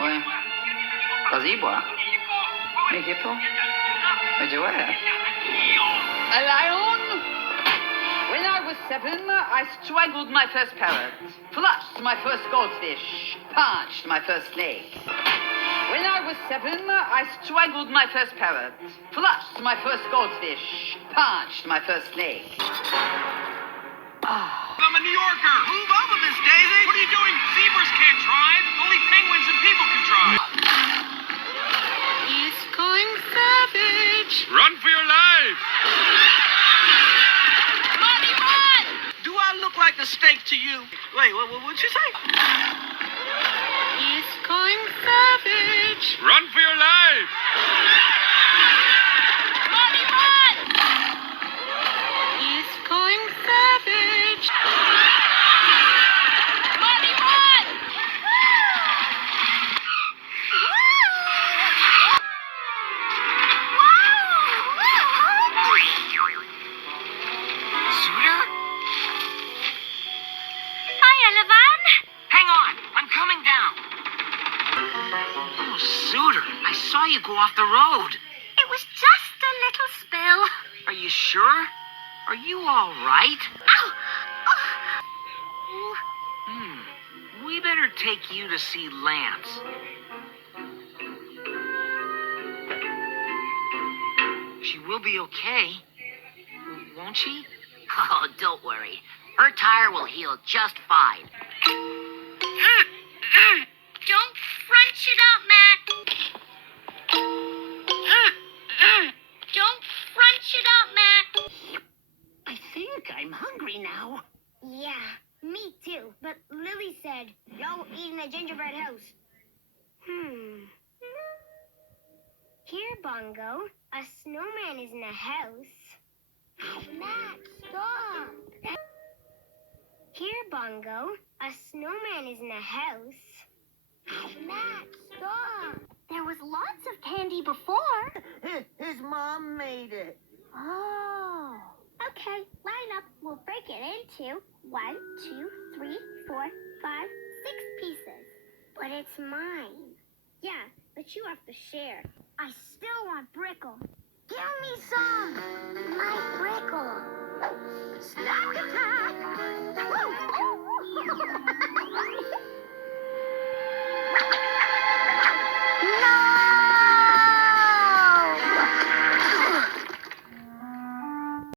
Ué, gazebo? México? Where'd you at? A lion? When I was 7, I strangled my first parrot, flushed my first goldfish, punched my first snake. When I was 7, I strangled my first parrot, flushed my first goldfish, punched my first snake. I'm a New Yorker. Move over, Miss Daisy. What are you doing? Zebras can't drive. Only penguins and people can drive. He's going savage. Run for your life. Marty, run! Do I look like a steak to you? Wait, what'd you say? He's going savage. Run for your life. Marty, run! He's going savage. Marty, run! Zooter? Hi, Elevan. Hang on. I'm coming down. Oh, Zooter, I saw you go off the road. It was just a little spill. Are you sure? Are you all right? Ow! We better take you to see Lance. She will be okay, won't she? Oh, don't worry. Her tire will heal just fine. Don't crunch it up, Matt. Don't crunch it up, Matt. I think I'm hungry now. Yeah, me too. But Lily said no eating a gingerbread house. Here, Bongo, a snowman is in a house. Matt, stop! Here, Bongo, a snowman is in a house. Matt, stop! There was lots of candy before. His mom made it. Oh. Okay, line up. We'll break it into 1, 2, 3, 4, 5, 6 pieces. But it's mine. Yeah, but you have to share. I still want brickle. Give me some. My brickle.